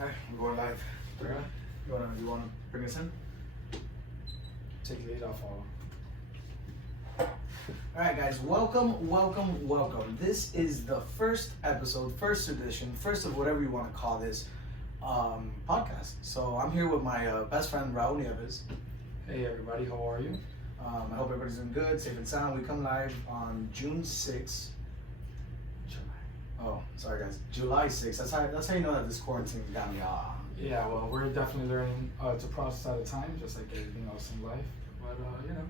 Alright, we're going live. Okay. You wanna bring us in? Take the lead off all. Alright guys, welcome. This is the first episode, first edition, first of whatever you want to call this podcast. So I'm here with my best friend Raul Nieves. Hey everybody, how are you? I hope everybody's doing good, safe and sound. We come live on June 6th. Oh, sorry guys, July 6th. That's how you know that this quarantine got me Yeah, well, we're definitely learning to process at a time, just like everything else in life. But you know,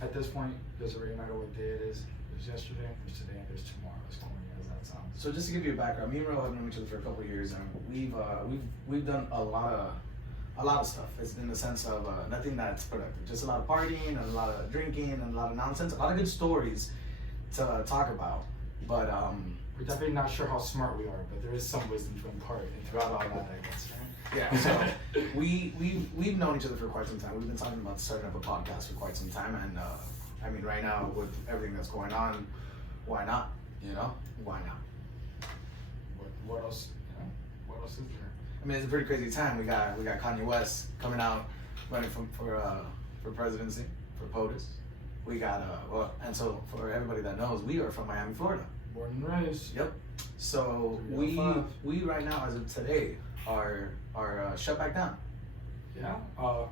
at this point, doesn't really matter what day it is. There's yesterday, there's today, and there's tomorrow. As funny as that sounds. So just to give you a background, me and Raul have known each other for a couple of years, and we've done a lot of stuff. It's in the sense of nothing that's productive, just a lot of partying and a lot of drinking and a lot of nonsense, a lot of good stories to talk about. But we're definitely not sure how smart we are, but there is some wisdom to impart and throughout all that, I guess, right? Yeah, so we've known each other for quite some time. We've been talking about starting up a podcast for quite some time, and I mean, right now with everything that's going on, why not? You know, why not? What else? You know, what else is there? I mean, it's a pretty crazy time. We got Kanye West coming out, running for presidency for POTUS. We got and so for everybody that knows, we are from Miami, Florida. Born and raised. Yep. So we right now, as of today, are shut back down. Yeah.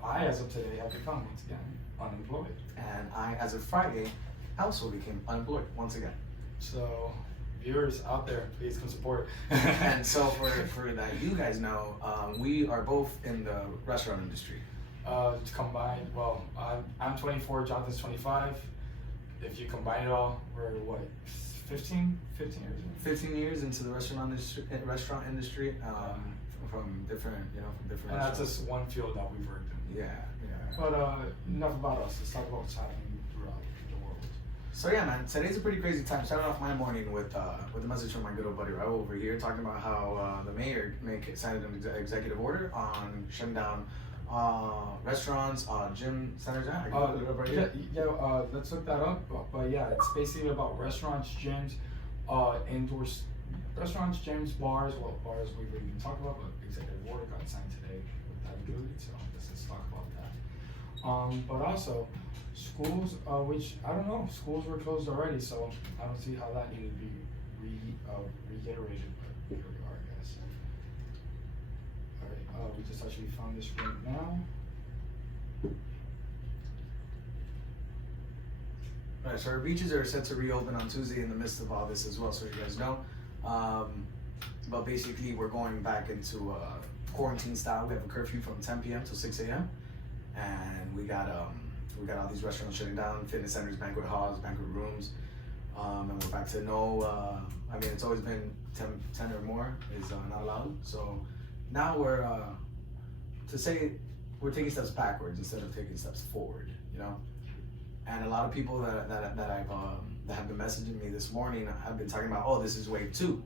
I, as of today, have become once again unemployed. And I, as of Friday, also became unemployed once again. So, viewers out there, please come support. And so for that, you guys know, we are both in the restaurant industry. Combined, well, I'm 24, Jonathan's 25. If you combine it all, we're what, 15 years? 15 years into the restaurant industry, from different, And that's just one field that we've worked in. Yeah. But enough about us. Let's talk about what's happening throughout the world. So yeah, man, today's a pretty crazy time. Started off my morning with a message from my good old buddy Raul over here, talking about how the mayor signed an executive order on shutting down restaurants, gym centers. Let's look that up. But yeah, it's basically about restaurants, gyms, indoors, restaurants, gyms, bars. Well, bars we've already been talking about, but executive order got signed today with that good. So let's talk about that. But also schools, which I don't know, schools were closed already, so I don't see how that needed to be reiterated. But here we are, I guess. All right, we just actually found this right now. Right, so our beaches are set to reopen on Tuesday in the midst of all this as well, so you guys know. But basically, we're going back into quarantine style. We have a curfew from 10 p.m. to 6 a.m. and we got all these restaurants shutting down, fitness centers, banquet halls, banquet rooms, and we're back to no. I mean, it's always been 10 or more is not allowed. So now we're taking steps backwards instead of taking steps forward. You know. And a lot of people that have been messaging me this morning have been talking about, oh, this is wave two.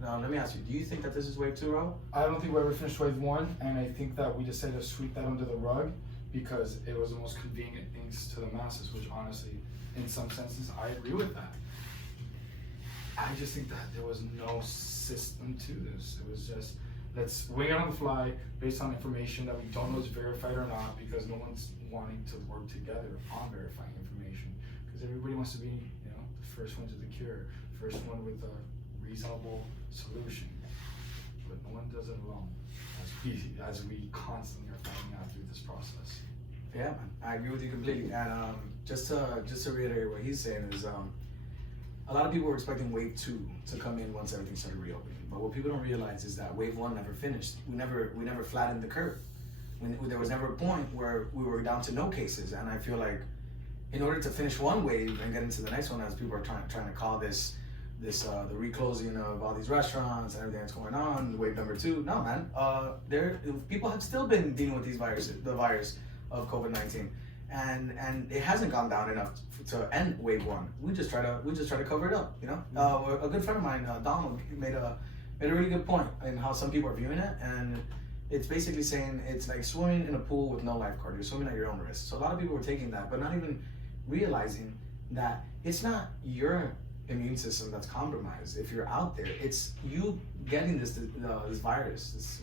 Now let me ask you, do you think that this is wave 2, Ro? I don't think we ever finished wave 1, and I think that we decided to sweep that under the rug because it was the most convenient things to the masses, which honestly, in some senses, I agree with that. I just think that there was no system to this. It was just, let's wing it on the fly based on information that we don't know is verified or not, because no one's wanting to work together on verifying information, because everybody wants to be, you know, the first one to the cure, first one with a reasonable solution, but no one does it alone, as we constantly are finding out through this process. Yeah, man, I agree with you completely. And just to reiterate what he's saying is, a lot of people were expecting wave 2 to come in once everything started reopening, but what people don't realize is that wave 1 never finished. We never flattened the curve. There was never a point where we were down to no cases, and I feel like in order to finish one wave and get into the next one, as people are trying to call this the reclosing of all these restaurants and everything that's going on, wave number 2. No, man, people have still been dealing with the virus of COVID-19, and it hasn't gone down enough to end wave 1. We just try to cover it up, you know. A good friend of mine, Donald, made a really good point in how some people are viewing it, and it's basically saying it's like swimming in a pool with no lifeguard. You're swimming at your own risk. So a lot of people were taking that, but not even realizing that it's not your immune system that's compromised. If you're out there, it's you getting this virus,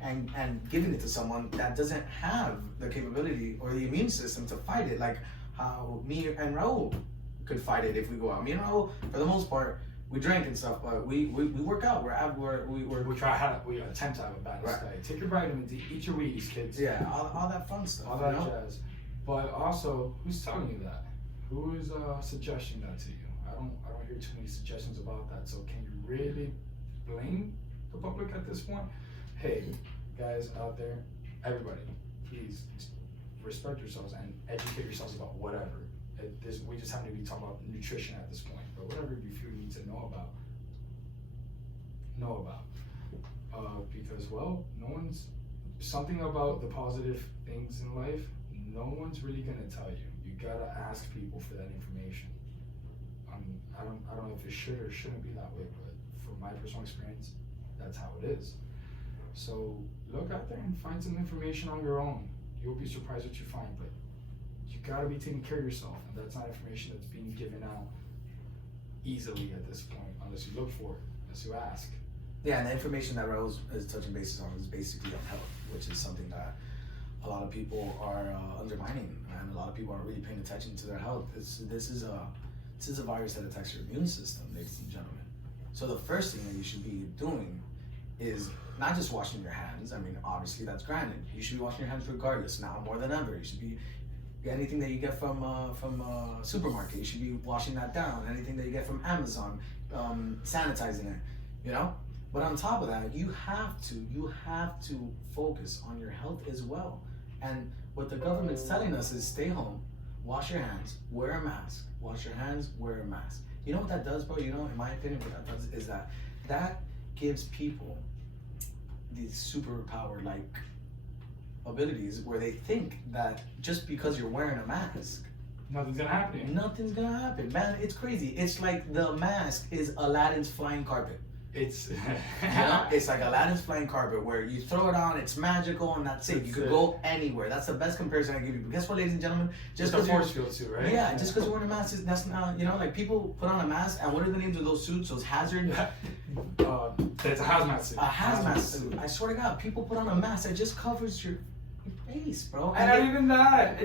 and giving it to someone that doesn't have the capability or the immune system to fight it, like how me and Raul could fight it if we go out. Me and Raul, for the most part, we drink and stuff, but we work out. We attempt to have a balanced diet. Take your vitamins, eat your Wheaties, kids. Yeah, all that fun stuff. All that jazz. But also, who's telling you that? Who is suggesting that to you? I don't hear too many suggestions about that. So can you really blame the public at this point? Hey, guys out there, everybody, please respect yourselves and educate yourselves about whatever. We just happen to be talking about nutrition at this point, but whatever you feel you need to know about. Because, well, something about the positive things in life, no one's really gonna tell you. You gotta ask people for that information. I don't know if it should or shouldn't be that way, but from my personal experience, that's how it is. So look out there and find some information on your own. You'll be surprised what you find, but you gotta be taking care of yourself, and that's not information that's being given out easily at this point, unless you look for it, unless you ask. Yeah, and the information that Rose is touching bases on is basically on health, which is something that a lot of people are undermining, and a lot of people aren't really paying attention to their health. This is a virus that attacks your immune system, ladies and gentlemen. So the first thing that you should be doing is not just washing your hands. I mean, obviously that's granted. You should be washing your hands regardless. Now more than ever, you should be anything that you get from a supermarket. You should be washing that down. Anything that you get from Amazon, sanitizing it. But on top of that, you have to focus on your health as well. And what the government's telling us is stay home, wash your hands, wear a mask. Wash your hands, wear a mask. You know what that does, bro? In my opinion, what that does is that gives people these superpower-like abilities where they think that just because you're wearing a mask, nothing's gonna happen. Nothing's gonna happen, man. It's crazy. It's like the mask is Aladdin's flying carpet. It's it's like Aladdin's flying carpet where you throw it on, it's magical, and that's it. You could go anywhere. That's the best comparison I give you. But guess what, ladies and gentlemen? Just a force field too, right? Yeah, just because you're wearing a mask, that's not, like people put on a mask, and what are the names of those suits? Those hazard. It's a hazmat suit. A hazmat suit. I swear to God, people put on a mask that just covers your face, bro. And not even that.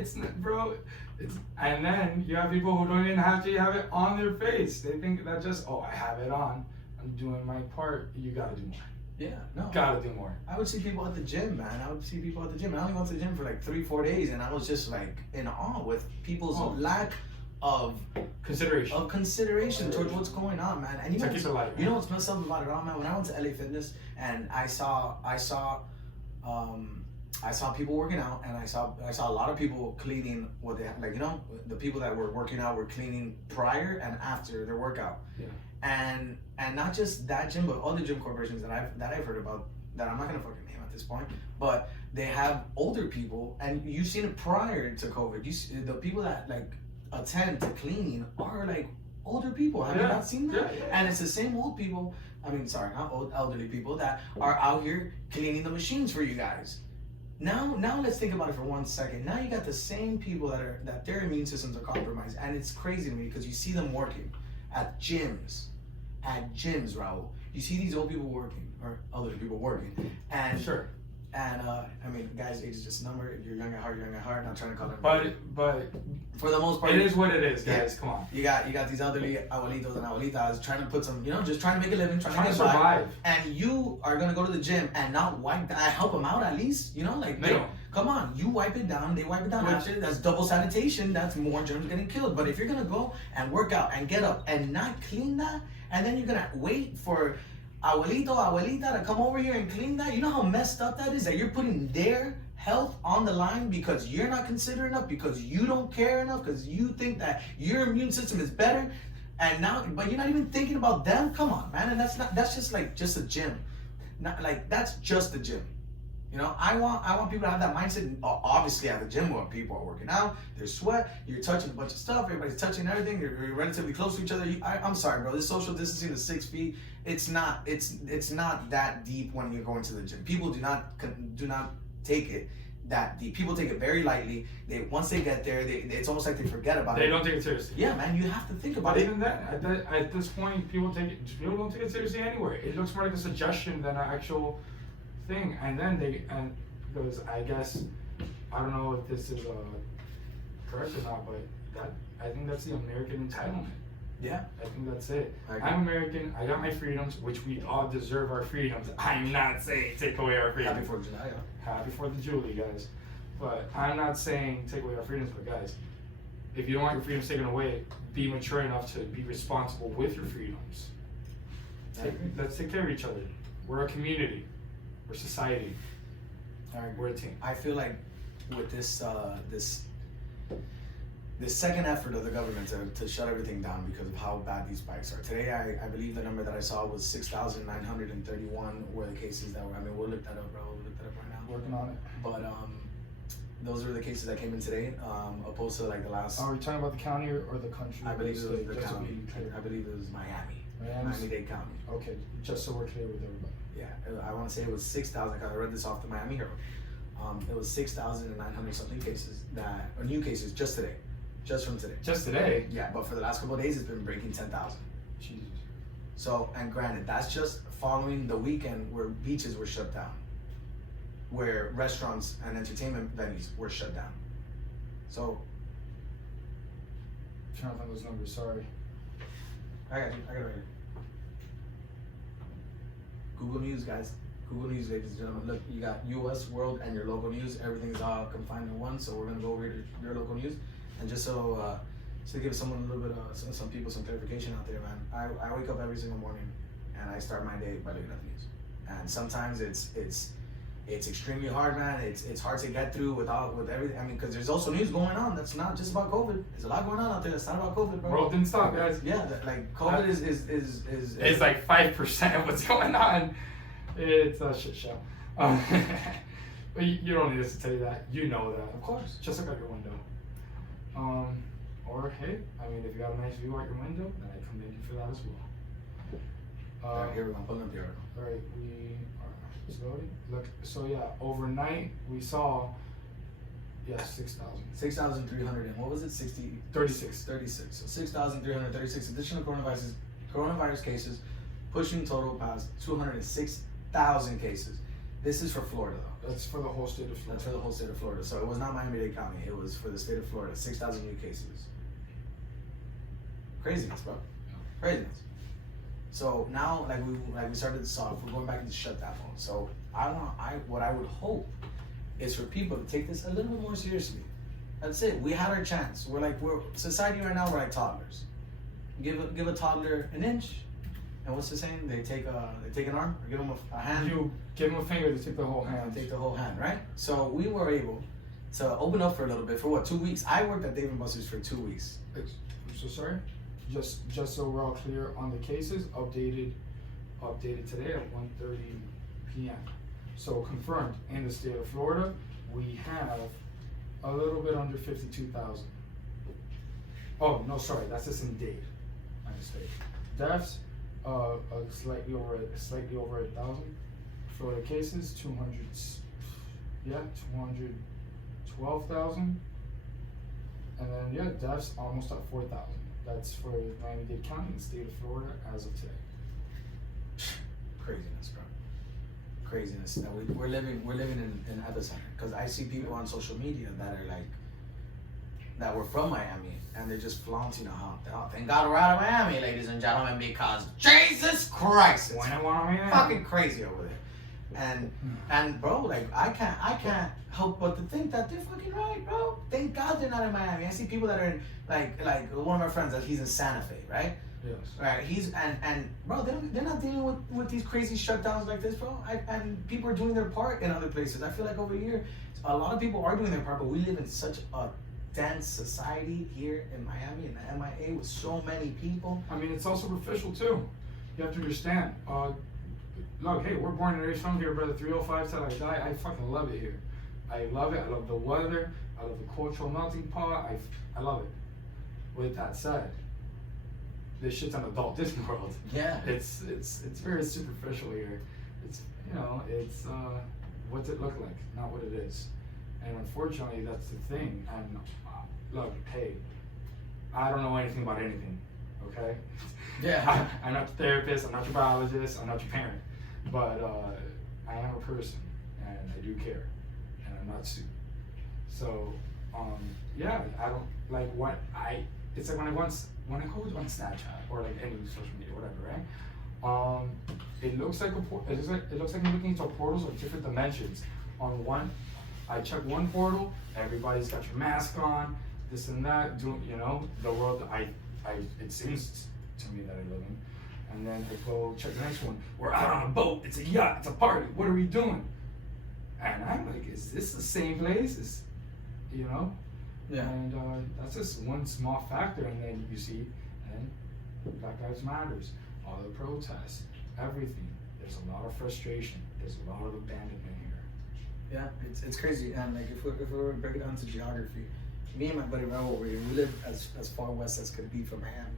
And then you have people who don't even have it on their face. They think that I have it on. I'm doing my part. You gotta do more. Yeah, no. Gotta do more. I would see people at the gym, man. I only went to the gym for like 3-4 days, and I was just like in awe with people's lack of consideration towards what's going on, man. And you know what's messed up about it all, man? When I went to LA Fitness and I saw people working out, and I saw a lot of people cleaning what they had, the people that were working out were cleaning prior and after their workout. Yeah. And not just that gym, but other gym corporations that I've heard about that I'm not gonna fucking name at this point, but they have older people, and you've seen it prior to COVID. The people that attend to cleaning are older people. Have you not seen that? Yeah. And it's the same old people. I mean, sorry, not old, elderly people that are out here cleaning the machines for you guys. Now let's think about it for 1 second. Now you got the same people that their immune systems are compromised, and it's crazy to me because you see them working at gyms, Raul. You see these old people working, or elderly people working, and sure. And I mean, guys, age is just a number. If you're young at heart, you're young at heart. Not trying to call it. But for the most part, it is what it is, guys. Yeah. Come on. You got these elderly abuelitos and abuelitas trying to put some, just trying to make a living, trying to survive. And you are gonna go to the gym and not wipe that. Help them out at least, come on, you wipe it down. They wipe it down after. That's double sanitation. That's more germs getting killed. But if you're gonna go and work out and get up and not clean that, and then you're gonna wait for abuelita to come over here and clean that, you know how messed up that is? That you're putting their health on the line because you're not considerate enough, because you don't care enough, because you think that your immune system is better, but you're not even thinking about them. Come on, man. And that's just a gym. That's just the gym. I want people to have that mindset. Obviously, at the gym where people are working out, there's sweat, you're touching a bunch of stuff, everybody's touching everything, you're relatively close to each other. I'm sorry, bro. This social distancing is 6 feet. It's not that deep when you're going to the gym. People do not take it that the people take it very lightly. They once they get there, it's almost like they forget about it. They don't take it seriously. Yeah, man, you have to think about But it. even then, at this point, people don't take it seriously anywhere. It looks more like a suggestion than an actual thing. And then because I guess, I don't know if this is correct or not, but I think that's the American entitlement. Yeah, I think that's it. I I'm American. I got my freedoms, which we all deserve our freedoms. I'm not saying take away our freedoms. happy 4th of July. Yeah. Happy 4th of July, guys. But I'm not saying take away our freedoms, but guys, if you don't want your freedoms taken away, be mature enough to be responsible with your freedoms. Let's take care of each other. We're a community. We're society. All right, We're a team. I feel like with this this second effort of the government to shut everything down because of how bad these spikes are. Today, I believe the number that I saw was 6,931 were the cases that were. I mean, we'll look that up, bro. We'll look that up right now. Working on it. But those are the cases that came in today, opposed to like the last. Are we talking about the county or the country? I believe it was the Just to county. be clear. I believe it was Miami. Miami's- Miami-Dade County. Okay, just so we're clear with everybody. Yeah, I want to say it was 6,000. I read this off the Miami Herald. It was 6,900 something cases or new cases just today, just from today. Just today? Yeah, but for the last couple of days, it's been breaking 10,000. Jesus. So, and granted, that's just following the weekend where beaches were shut down, where restaurants and entertainment venues were shut down. So, I'm trying to find those numbers, sorry. I got it right here. Google News, guys. Google News, ladies and gentlemen. Look, you got U.S., world, and your local news. Everything's all confined in one. So we're gonna go over here to your local news, and just so to give someone a little bit of some people some clarification out there, man. I wake up every single morning, and I start my day by looking at the news. And sometimes it's extremely hard, man. It's hard to get through with everything. I mean, because there's also news going on that's not just about COVID. There's a lot going on out there that's not about COVID, bro. World didn't stop, guys. Yeah, like COVID is It's like 5% of what's going on. It's a shit show. But you don't need us to tell you that. You know that. Of course. Just look out your window. Or hey, I mean, if you got a nice view out your window, then I commend you for that as well. All right, here we go. Pulling up the article. All right, we are it's loading. Look, so yeah, overnight we saw 6,000. 6,300 and what was it? 36. 36. So 6,336 additional coronavirus cases, pushing total past 206,000 cases. This is for Florida, though. That's for the whole state of Florida. That's for the whole state of Florida. So it was not Miami-Dade County. It was for the state of Florida. 6,000 new cases. Craziness, bro. Craziness. So now, like we started this off, we're going back into shutdown mode. So what I would hope is for people to take this a little bit more seriously. That's it. We had our chance. We're society right now. We're like toddlers. Give a toddler an inch, and what's the saying? They take an arm, or give them a hand. You give them a finger, they take the whole hand. Take the whole hand, right? So we were able to open up for a little bit for what? 2 weeks. I worked at Dave & Buster's for 2 weeks. I'm so sorry. Just so we're all clear on the cases, updated today at 1:30 p.m. So confirmed in the state of Florida, we have a little bit under 52,000. Oh no, sorry, that's just in Dade. My mistake. Deaths, slightly over 1,000. Florida cases, 212,000. And then deaths almost at 4,000. That's for Miami-Dade County, the state of Florida, as of today. Craziness, bro. Craziness. That we're living in epicenter. Because I see people on social media that were from Miami, and they're just flaunting thank God we're out of Miami, ladies and gentlemen, because Jesus Christ, it's fucking crazy over there. And bro, like I can't help but to think that they're fucking right, bro. Thank God they're not in Miami. I see people that are in like one of my friends that he's in Santa Fe, right? Yes. Right. He's and bro, they're not dealing with these crazy shutdowns like this, bro. And people are doing their part in other places. I feel like over here, a lot of people are doing their part, but we live in such a dense society here in Miami and the MIA with so many people. I mean, it's also superficial too. You have to understand. Look, hey, we're born and raised from here, brother. 305 till I die. I fucking love it here. I love it. I love the weather. I love the cultural melting pot. I love it. With that said, this shit's an adult Disney World. Yeah. It's very superficial here. It's what's it look like, not what it is. And unfortunately, that's the thing. And look, hey, I don't know anything about anything, okay? Yeah. I'm not the therapist, I'm not your biologist, I'm not your parent, but I am a person, and I do care, and I'm not stupid. So, yeah, I don't, like, it's like when I go on Snapchat, or like any social media, whatever, right? It looks like I'm looking into portals of different dimensions. On one, I check one portal, everybody's got your mask on, this and that, doing, the world it seems to me that I live in. And then I go check the next one. We're out on a boat, it's a yacht, it's a party, what are we doing? And I'm like, is this the same place? Yeah. And that's just one small factor. And then you see, and Black Lives Matters, all the protests, everything. There's a lot of frustration. There's a lot of abandonment here. Yeah, it's crazy. And like if we were to break it down to geography, me and my buddy Raul, we live as far west as could be from Miami.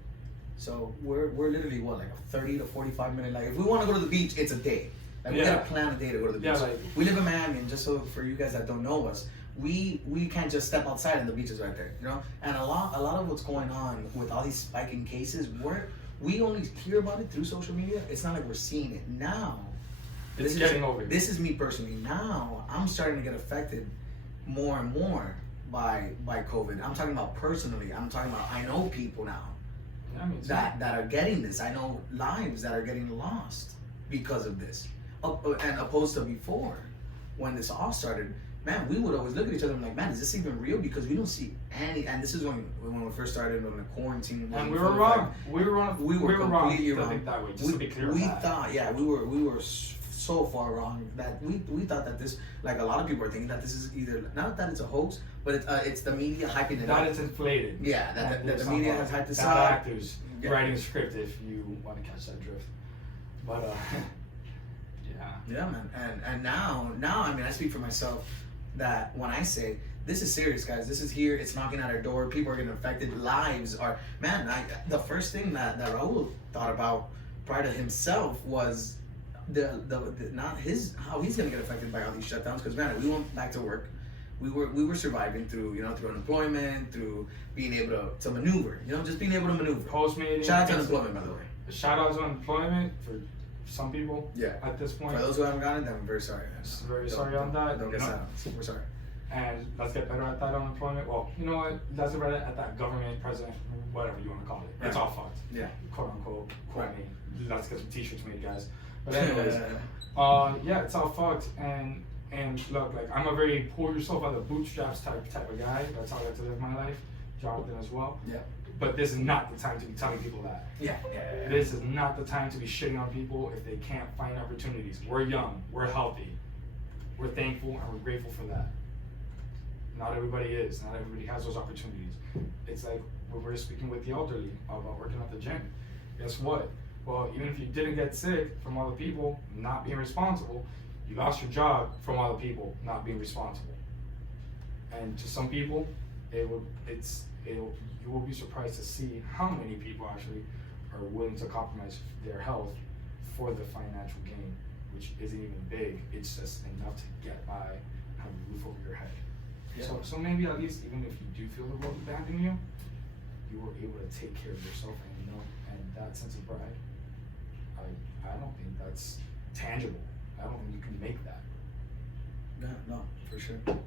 So we're literally like a 30 to 45 minute, like if we want to go to the beach, it's a day. Like we gotta plan a day to go to the beach. Yeah, like, we live in Miami, and just so for you guys that don't know us, we can't just step outside and the beach is right there, And a lot of what's going on with all these spiking cases, we only hear about it through social media. It's not like we're seeing it now. It's getting over. This is me personally. Now I'm starting to get affected more and more by COVID. I'm talking about personally. I'm talking about I know people now that are getting this. I know lives that are getting lost because of this. And opposed to before, when this all started, man, we would always look at each other and like, man, is this even real? Because we don't see any. And this is when we first started on the quarantine. And we were wrong. We were wrong. We were completely wrong. Think that way. Just to be clear. We thought, we were so far wrong that we thought that this, like a lot of people are thinking that this is either not that it's a hoax, but it's the media hyping it up. That it's inflated. Yeah, that the media has hyped this up. up. Actors writing a script if you want to catch that drift. But yeah, man. And now I mean I speak for myself that when I say this is serious, guys, this is here, it's knocking at our door, people are getting affected, lives are, man, the first thing that Raul thought about prior to himself was the not his, how he's gonna get affected by all these shutdowns, because man, we went back to work, we were surviving through through unemployment, through being able to maneuver, just being able to maneuver. Postmating. Shout out to unemployment, by the way. Shout out to unemployment for some people. Yeah. At this point. For those who haven't gotten it, I'm very sorry. Very sorry on that. Don't get silenced. We're sorry. And let's get better at that unemployment. Well, you know what? Let's get better at that government, president, whatever you want to call it. Right. It's all fucked. Yeah. Quote unquote. Right. Me. Let's get some t-shirts made, guys. But anyways, yeah, it's all fucked. And look, like I'm a very pull yourself out of the bootstraps type of guy. That's how I like to live my life. Jonathan as well. Yeah. But this is not the time to be telling people that. Yeah. This is not the time to be shitting on people if they can't find opportunities. We're young, we're healthy, we're thankful, and we're grateful for that. Not everybody is. Not everybody has those opportunities. It's like when we're speaking with the elderly about working at the gym. Guess what? Well, even if you didn't get sick from other people not being responsible, you lost your job from other people not being responsible. And to some people, you will be surprised to see how many people actually are willing to compromise their health for the financial gain, which isn't even big. It's just enough to get by and have a roof over your head. Yeah. So maybe at least even if you do feel the world abandoning you, you were able to take care of yourself, and that sense of pride, I don't think that's tangible. I don't think you can make that. No, for sure, man.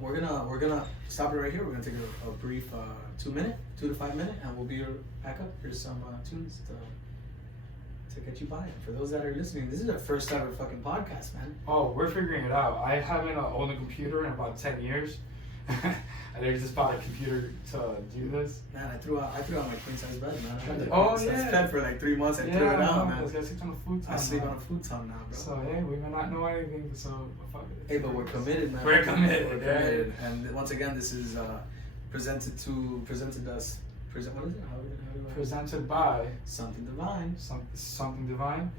We're gonna stop it right here. We're gonna take a brief 2 to 5 minute, and we'll be back up. Here's some tunes to get you by. And for those that are listening, this is our first ever fucking podcast, man. Oh, we're figuring it out. I haven't owned a computer in about 10 years. I just bought a computer to do this. Man, I threw out my queen size bed, man. I had yeah. bed for like 3 months. I threw it out, man. I sleep on a futon. I sleep on a futon now, bro. So hey, we may not know anything, so fuck it. Hey, but we're committed, man. We're committed. And once again, this is presented us. What is it? How do I? Presented by Something Divine. Something Divine.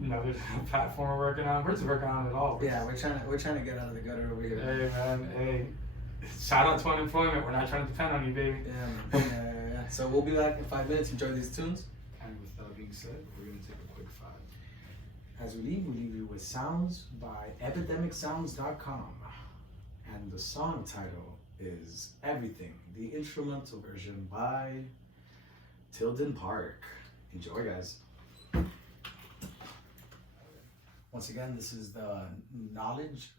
Another platform we're working on. We're just working on it all. Yeah, we're trying to get out of the gutter over here. Hey man, hey. Shout out to unemployment. We're not trying to depend on you, baby. Yeah, man. Yeah. So we'll be back in 5 minutes. Enjoy these tunes. And with that being said, we're gonna take a quick 5. As we leave you with Sounds by epidemicsounds.com. And the song title is Everything, the instrumental version by Tilden Park. Enjoy, guys. Once again, this is the Knowledge,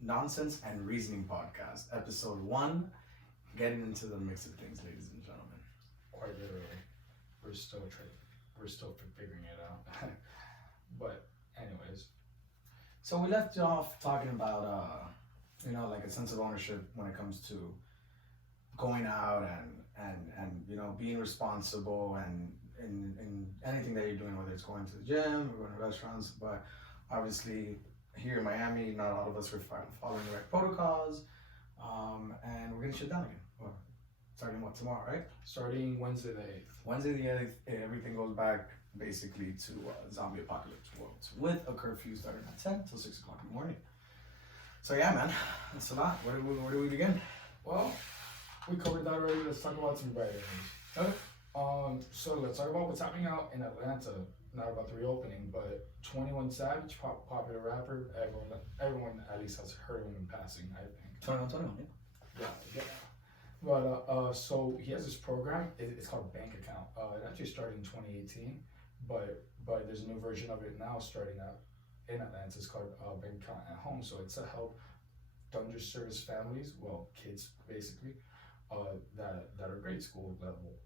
Nonsense, and Reasoning Podcast, episode 1, getting into the mix of things, ladies and gentlemen. Quite literally. We're still figuring it out. But anyways. So we left off talking about, like a sense of ownership when it comes to going out and being responsible and in anything that you're doing, whether it's going to the gym or going to restaurants. But obviously here in Miami, not all of us are following the right protocols, and we're getting shut down again. Well, starting tomorrow, right? Starting Wednesday the 8th. Wednesday the 8th, everything goes back basically to zombie apocalypse worlds with a curfew starting at 10 till 6 o'clock in the morning. So yeah, man, that's a lot. Where do we begin? Well, we covered that already. Let's talk about some brighter news. Okay. So let's talk about what's happening out in Atlanta. Not about the reopening, but 21 Savage, popular rapper. Everyone at least has heard of him in passing, I think. 21, yeah. But so he has this program. It's called Bank Account. It actually started in 2018, but there's a new version of it now starting out in Atlanta. It's called Bank Account at Home. So it's to help underserved families, well, kids basically, that are grade school level,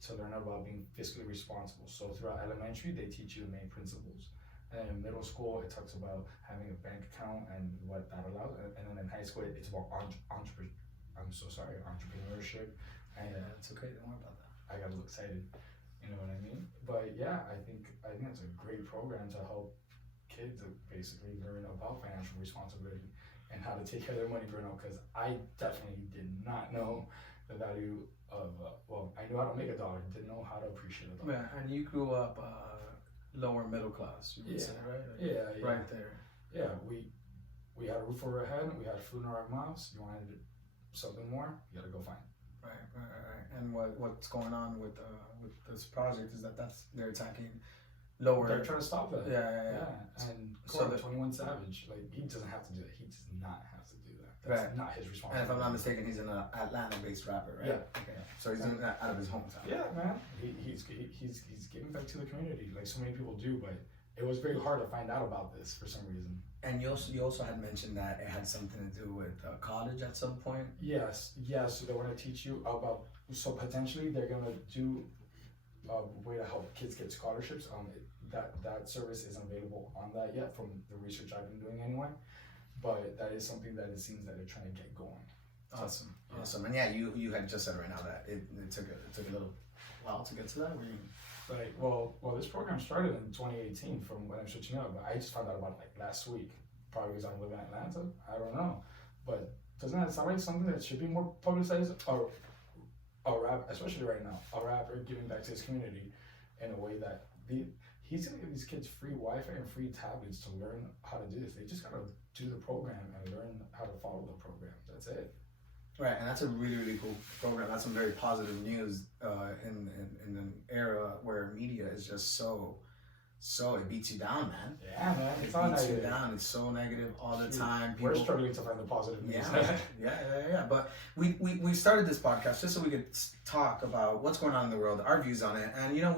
to learn about being fiscally responsible. So throughout elementary, they teach you the main principles. And in middle school, it talks about having a bank account and what that allows. And then in high school, it's about entrepreneurship. And it's okay. Don't worry about that. I got a little excited. You know what I mean? But yeah, I think it's a great program to help kids basically learn about financial responsibility and how to take care of their money growing up. Because I definitely did not know the value of I knew how to make $1, didn't know how to appreciate $1. Yeah, and you grew up lower middle class, you would say, right? Yeah. Right there. Yeah, we had a roof over our head, we had food in our mouths. You wanted something more, you gotta go find it. Right. And what's going on with this project is that they're attacking lower. They're trying to stop that. Yeah. And so 21 Savage, like, he doesn't have to do that. He does not have to do that. That's not his responsibility. And if I'm not mistaken, he's an Atlanta-based rapper, right? Yeah. Okay. So he's doing that out of his hometown. Yeah, man. He's giving back to the community, like so many people do. But it was very hard to find out about this for some reason. And you also had mentioned that it had something to do with college at some point. Yes. So they want to teach you about. So potentially they're gonna do a way to help kids get scholarships. That service isn't available on that yet from the research I've been doing anyway. But that is something that it seems that they're trying to get going. Awesome. And yeah, you had just said right now that it took a little while to get to that. Like, well, this program started in 2018 from when I'm switching up, but I just found out about it like last week, probably because I'm living in Atlanta. I don't know, but doesn't that sound like something that should be more publicized? Or a rap, especially right now, a rapper giving back to his community in a way that he's gonna give these kids free Wi-Fi and free tablets to learn how to do this. They just gotta do the program and learn how to follow the program. That's it. Right, and that's a really, really cool program. That's some very positive news in an era where media is just so it beats you down, man. Yeah, man. It beats you down. It's so negative all the time. We're struggling to find the positive news. Yeah. But we started this podcast just so we could talk about what's going on in the world, our views on it, and me and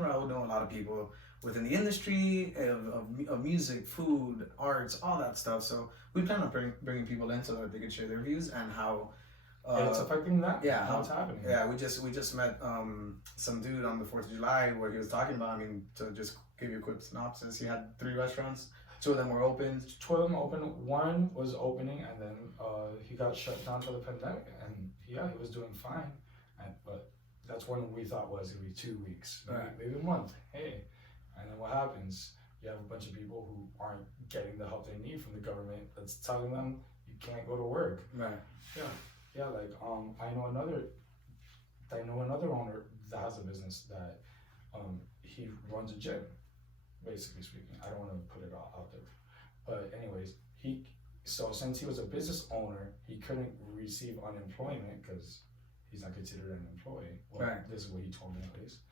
Raul know a lot of people within the industry of music, food, arts, all that stuff. So we plan on bringing people in so that they can share their views and how it's affecting that. Yeah, how it's happening. Yeah, we just met some dude on the 4th of July where he was talking about. I mean, to just give you a quick synopsis, he had 3 restaurants. 2 of them were open. 2 of them open. One was opening, and then he got shut down for the pandemic. And he was doing fine. But that's when we thought was going to be 2 weeks, maybe a month. Hey. And then what happens? You have a bunch of people who aren't getting the help they need from the government that's telling them you can't go to work. Right. Yeah. Like I know another owner that has a business that he runs a gym, basically speaking. I don't want to put it all out there, but anyways, so since he was a business owner, he couldn't receive unemployment because he's not considered an employee. Well, This is what he told me at least.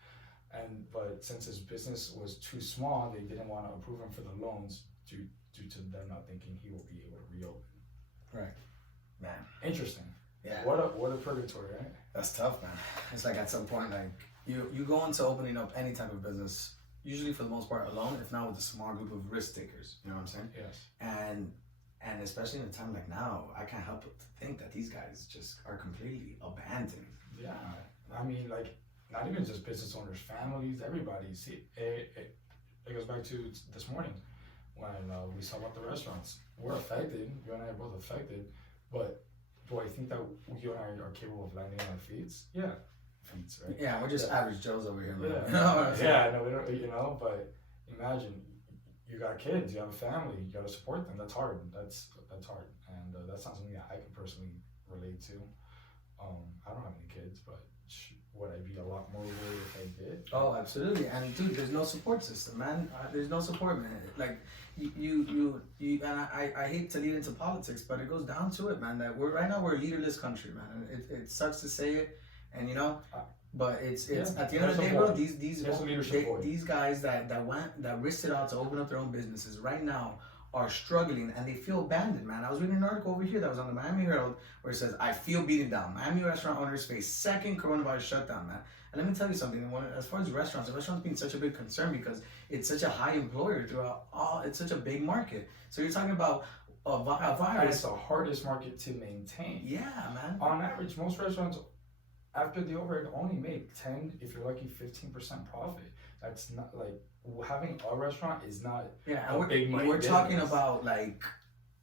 But since his business was too small, they didn't want to approve him for the loans due to them not thinking he will be able to reopen. Right. Man. Interesting. Yeah. What a purgatory, right? That's tough, man. It's like at some point, like you go into opening up any type of business, usually for the most part alone, if not with a small group of risk takers. You know what I'm saying? Yes. And especially in a time like now, I can't help but to think that these guys just are completely abandoned. Yeah. I mean, like, not even just business owners, families, everybody. See, it goes back to this morning when we saw about the restaurants. We're affected. You and I are both affected. But do I think that you and I are capable of landing on our feet? Yeah. Feet, right? Yeah, we're just average Joes over here, man. Yeah, no, we don't, you know, but imagine you got kids, you have a family, you got to support them. That's hard. That's hard. And that's not something that I can personally relate to. I don't have any kids, but would I be a lot more worried if I did? Oh, absolutely. And dude, there's no support system, man. There's no support, man. Like you and I hate to lead into politics, but it goes down to it, man. That we're a leaderless country, man. And it sucks to say it, and you know, but it's at the end of the day, bro. These guys that risked it out to open up their own businesses right now are struggling and they feel abandoned, man. I was reading an article over here that was on the Miami Herald where it says, I feel beaten down. Miami restaurant owners face second coronavirus shutdown, man. And let me tell you something, as far as restaurants being such a big concern because it's such a high employer it's such a big market. So you're talking about a virus. It's the hardest market to maintain. Yeah, man. On average, most restaurants, after the overhead, only make 10, if you're lucky, 15% profit. That's not like having a restaurant is not a big money. We're talking about like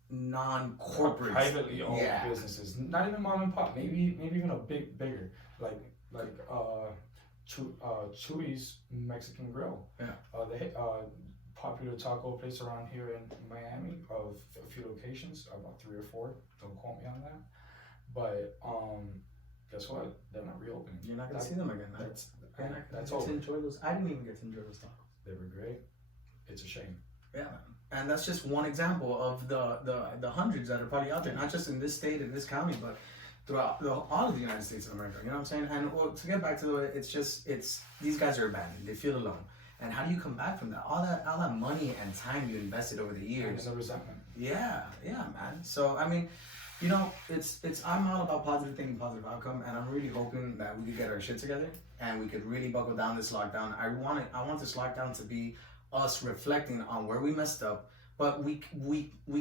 non-corporate, privately owned businesses, not even mom and pop. Maybe even a bigger, like Chuy's Mexican Grill. Yeah. They popular taco place around here in Miami of a few locations, about 3 or 4. Don't quote me on that. But guess what? They're not reopening. You're not gonna see them again. That's all. To enjoy those. I didn't even get to enjoy those tacos. They were great. It's a shame. Yeah, and that's just one example of the hundreds that are probably out there, not just in this state, in this county, but throughout all of the United States of America. You know what I'm saying? And to get back to it's these guys are abandoned. They feel alone. And how do you come back from that? All that money and time you invested over the years. And the resentment. Yeah, man. So I mean, you know, I'm all about positive thinking, positive outcome, and I'm really hoping that we could get our shit together and we could really buckle down this lockdown. I want this lockdown to be us reflecting on where we messed up, but we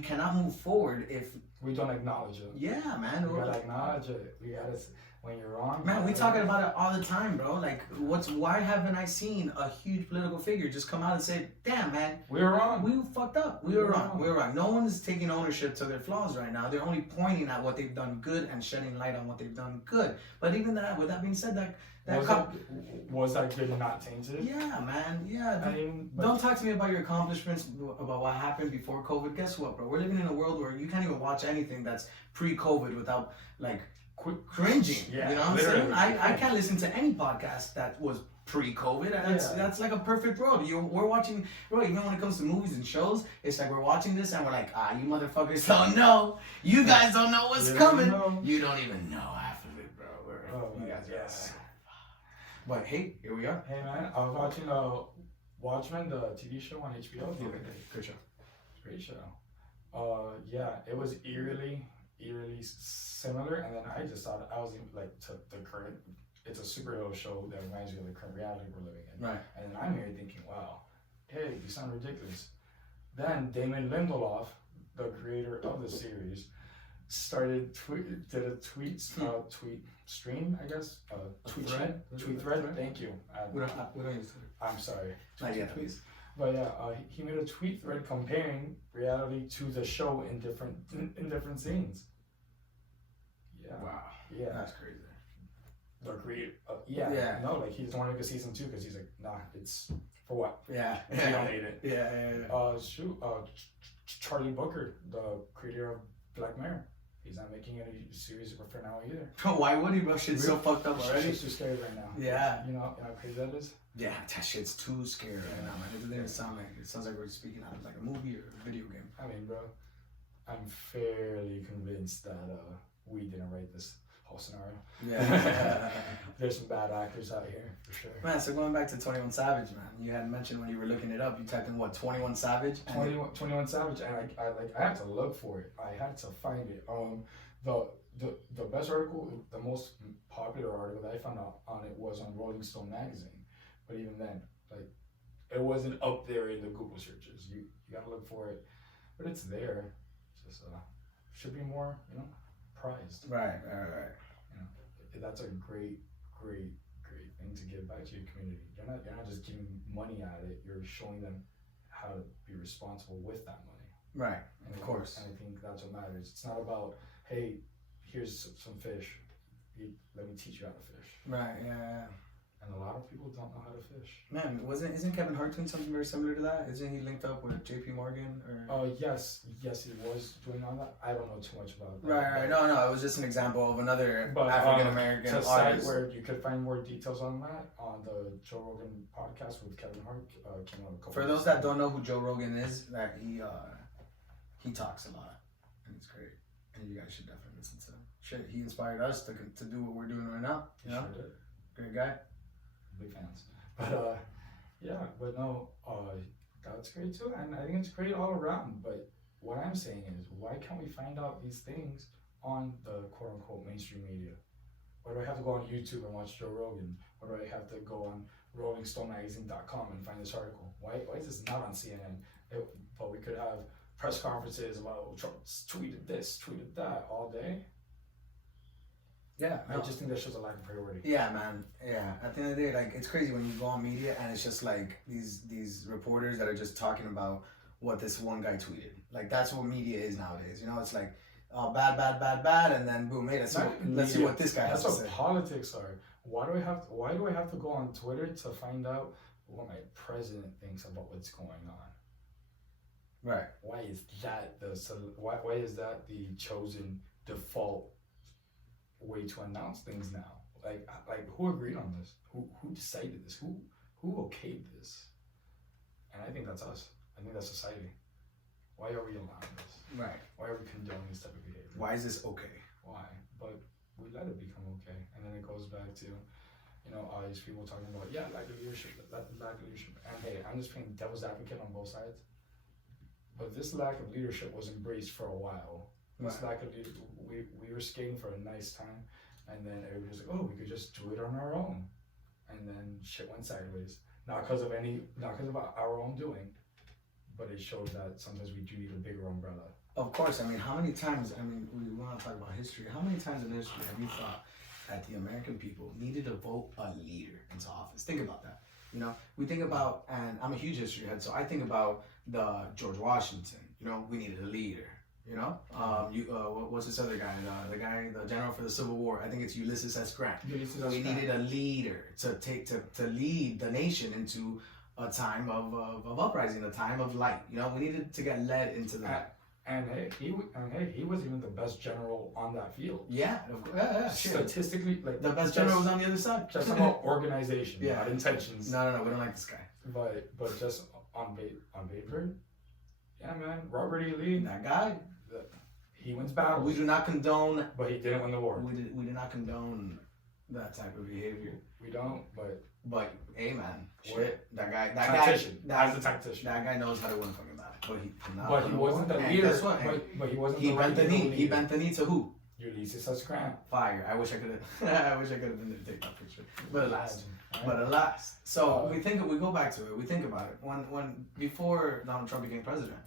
cannot move forward if we don't acknowledge it. Yeah, man. We gotta acknowledge it. We gotta, when you're wrong. Man, we talking about it all the time, bro. Like, why haven't I seen a huge political figure just come out and say, "Damn, man, we were wrong. We fucked up. We were wrong. No one is taking ownership to their flaws right now. They're only pointing at what they've done good and shedding light on what they've done good. But even that, with that being said, was that good not tainted? Yeah, man. Yeah. Don't talk to me about your accomplishments, about what happened before COVID. Guess what, bro? We're living in a world where you can't even watch anything that's pre-COVID without like cringing. Yeah, you know what I'm saying? I can't listen to any podcast that was pre-COVID, and that's like a perfect world. We're watching, bro. Even when it comes to movies and shows, it's like we're watching this and we're like, you motherfuckers don't know. You guys don't know what's coming. You don't even know half of it, bro. You guys are. But hey, here we are. Hey man, I was watching Watchmen, the TV show on HBO the other day. Good show. Great show. Yeah, it was eerily similar, and then I just thought I was like to the current. It's a superhero show that reminds me of the current reality we're living in. Right. And then I'm here thinking, wow, hey, you sound ridiculous. Then Damon Lindelof, the creator of the series, did a tweet stream, I guess, tweet thread. Thank you. We don't use Twitter. I'm sorry. Not yet, please. But yeah, he made a tweet thread comparing reality to the show in different scenes. Yeah. Wow. Yeah. That's crazy. The creator. Yeah. No, like he doesn't want to make a season 2 because he's like, nah, it's for what? Yeah. We don't need it. Yeah. Charlie Booker, the creator of Black Mirror. He's not making any series for now either. Why would he, bro? Shit's so fucked up already. Shit's too scary right now. Yeah. You know how crazy that is? Yeah, that shit's too scary right now, man. It doesn't even sound like it. Sounds like we're speaking out of like a movie or a video game. I mean, bro, I'm fairly convinced that we didn't write this. whole scenario. Yeah. There's some bad actors out here for sure. Man, so going back to 21 Savage, man, you had mentioned when you were looking it up, you typed in what, 21 Savage? 21 Savage, and I had to look for it. I had to find it. The best article, the most popular article that I found out on it was on Rolling Stone magazine. But even then, like, it wasn't up there in the Google searches. You gotta look for it, but it's there. Just should be more, prized. Right. That's a great thing to give back to your community. You're not just giving money at it. You're showing them how to be responsible with that money. Right. And of course. And I think that's what matters. It's not about, hey, here's some fish. Let me teach you how to fish. Right. Yeah. And a lot of people don't know how to fish. Man, isn't Kevin Hart doing something very similar to that? Isn't he linked up with JP Morgan or? Yes, he was doing all that. I don't know too much about that. Right. No, it was just an example of another African American artist. artist. Where you could find more details on that on the Joe Rogan podcast with Kevin Hart. Came out a couple For those that don't know who Joe Rogan is, that he talks a lot, and it's great, and you guys should definitely listen to him. Shit, he inspired us to do what we're doing right now. You know, sure did. Great guy. Big fans. But that's great too, and I think it's great all around. But what I'm saying is, why can't we find out these things on the quote unquote mainstream media? Why do I have to go on YouTube and watch Joe Rogan? Why do I have to go on RollingStoneMagazine.com and find this article? Why is this not on CNN? But we could have press conferences about Trump tweeted this, tweeted that all day. Yeah, I just think that shows a lack of priority. Yeah, man. Yeah. At the end of the day, like, it's crazy when you go on media and it's just like these reporters that are just talking about what this one guy tweeted. Like, that's what media is nowadays. You know, it's like, oh, bad, and then boom, hey, let's see what this guy has to say. That's what politics are. Why do I have to go on Twitter to find out what my president thinks about what's going on? Right. Why is that the chosen default way to announce things now? Like who agreed on this? Who decided this? Who okayed this? And I think that's us. I think that's society. Why are we allowing this? Right. Why are we condoning this type of behavior? Why is this okay? Why? But we let it become okay, and then it goes back to, all these people talking about lack of leadership, and hey, I'm just playing devil's advocate on both sides. But this lack of leadership was embraced for a while. This lack of leadership, we were skating for a nice time, and then everybody was like, oh, we could just do it on our own, and then shit went sideways. Not because of our own doing, but it showed that sometimes we do need a bigger umbrella. Of course. I mean, how many times? We want to talk about history. How many times in history have you thought that the American people needed to vote a leader into office? Think about that. We think about, and I'm a huge history head, so I think about the George Washington. We needed a leader. What's this other guy? The general for the Civil War. I think it's Ulysses S. Grant. We needed a leader to lead the nation into a time of uprising, a time of light. We needed to get led into that. And he was even the best general on that field. Yeah, Statistically, the best general was on the other side. Just about organization, not intentions. No, we don't like this guy. But just on paper, yeah, man, Robert E. Lee, that guy. He wins battles. We do not condone. But he didn't win the war. We did not condone that type of behavior. We don't, But hey, man, shit, that guy, That's the tactician. That guy knows how to win a fucking battle. But he wasn't the leader. Guess what? But he wasn't. He bent the knee. He bent the knee to who? Ulysses S. Grant. Fire. I wish I could have. I wish I could have been there to take that picture. But alas. So we go back to it. We think about it. When before Donald Trump became president,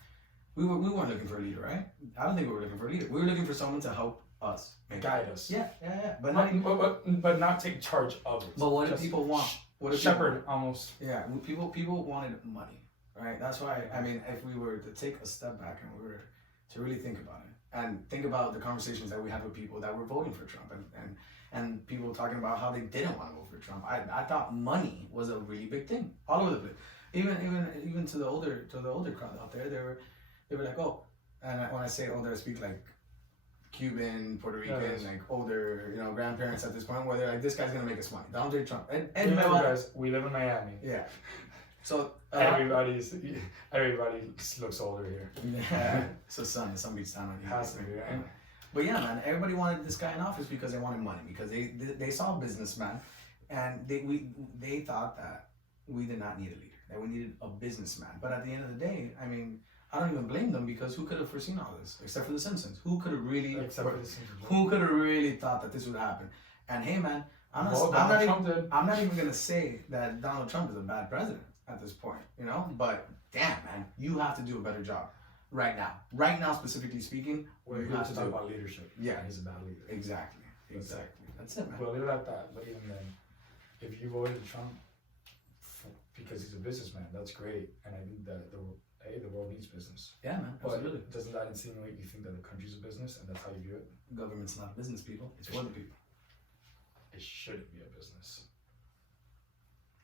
we weren't looking for a leader, right? I don't think we were looking for a leader. We were looking for someone to help us, guide us. Yeah. But not take charge of it. But what do people want? Shepherd almost. Yeah, people wanted money, right? That's why, if we were to take a step back and we were to really think about it and think about the conversations that we had with people that were voting for Trump and people talking about how they didn't want to vote for Trump, I thought money was a really big thing all over the place. Even to the older crowd out there, they were like, oh, and when I say older, I speak like Cuban, Puerto Rican, like older, grandparents at this point, where they're like, this guy's gonna make us money. Donald J. Trump. And guys, we live in Miami. Yeah. So everybody looks older here. Yeah. So sun beats down on you. Has to be, right? But yeah, man, everybody wanted this guy in office because they wanted money, because they saw a businessman, and they thought that we did not need a leader, that we needed a businessman. But at the end of the day, I mean, I don't even blame them, because who could have foreseen all this except for the Simpsons? Who could have really thought that this would happen? And hey, man, I'm not even gonna say that Donald Trump is a bad president at this point, you know. But damn, man, you have to do a better job right now. Right now, specifically speaking, we're here to talk about leadership. Yeah, he's a bad leader. Exactly. That's it, man. But leave it at that. But even then, if you voted Trump because he's a businessman, that's great, and I think that the world needs business. Yeah, man, absolutely. But doesn't that insinuate you think that the country's a business, and that's how you view it? Government's not business, people. It's for the people. It shouldn't be a business.